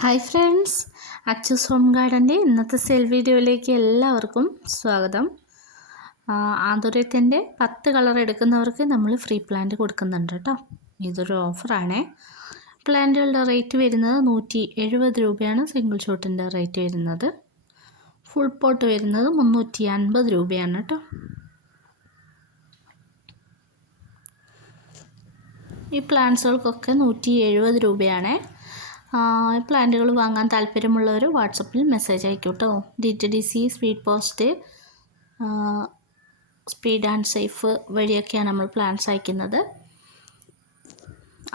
Hi friends, Achus home ഗാർഡൻ്റെ ഇന്നത്തെ cell വീഡിയോയിലേക്ക് എല്ലാവർക്കും സ്വാഗതം. ആതുരത്തിൻ്റെ 10 കളർ എടുക്കുന്നവർക്ക് നമ്മൾ ഫ്രീ പ്ലാന്റ് കൊടുക്കുന്നുണ്ട് കേട്ടോ. ഇതൊരു ഓഫറാണ്. പ്ലാന്റുകളുടെ റേറ്റ് വരുന്നത് 170 രൂപയാണ്. സിംഗിൾ ഷോട്ടിൻ്റെ റേറ്റ് വരുന്നത്. ഫുൾ പോട്ട് വരുന്നത് 350 രൂപയാണ് കേട്ടോ. ഈ പ്ലാന്റ്സുകൾക്കൊക്കെ 170 രൂപയാണ്. പ്ലാന്റുകൾ വാങ്ങാൻ താല്പര്യമുള്ളവർ വാട്സപ്പിൽ മെസ്സേജ് അയക്കും കേട്ടോ. DTDC, speed post, speed and safe വഴിയൊക്കെയാണ് നമ്മൾ പ്ലാന്റ്സ് അയക്കുന്നത്.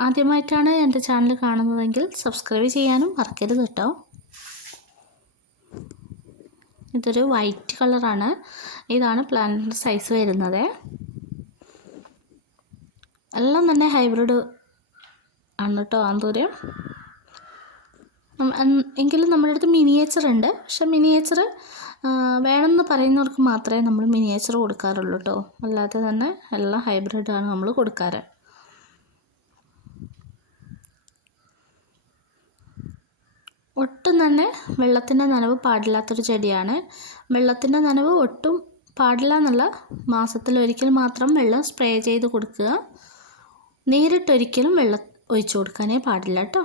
ആദ്യമായിട്ടാണ് എൻ്റെ ചാനൽ കാണുന്നതെങ്കിൽ സബ്സ്ക്രൈബ് ചെയ്യാനും മറക്കരുത് കേട്ടോ. ഇതൊരു വൈറ്റ് കളറാണ്. ഇതാണ് പ്ലാന്റിൻ്റെ സൈസ് വരുന്നത്. എല്ലാം തന്നെ ഹൈബ്രിഡ് ആണ് കേട്ടോ. ആന്തൂര്യം എങ്കിലും നമ്മുടെ അടുത്ത് മിനിയേച്ചർ ഉണ്ട്. പക്ഷെ മിനിയേച്ചർ വേണമെന്ന് പറയുന്നവർക്ക് മാത്രമേ നമ്മൾ മിനിയേച്ചർ കൊടുക്കാറുള്ളൂ കേട്ടോ. അല്ലാതെ തന്നെ എല്ലാം ഹൈബ്രിഡാണ് നമ്മൾ കൊടുക്കാറ്. ഒട്ടും തന്നെ വെള്ളത്തിൻ്റെ നനവ് പാടില്ലാത്തൊരു ചെടിയാണ്. വെള്ളത്തിൻ്റെ നനവ് ഒട്ടും പാടില്ല എന്നല്ല, മാസത്തിലൊരിക്കൽ മാത്രം വെള്ളം സ്പ്രേ ചെയ്ത് കൊടുക്കുക. നേരിട്ടൊരിക്കലും വെള്ളം ഒഴിച്ചു കൊടുക്കാനേ പാടില്ല കേട്ടോ.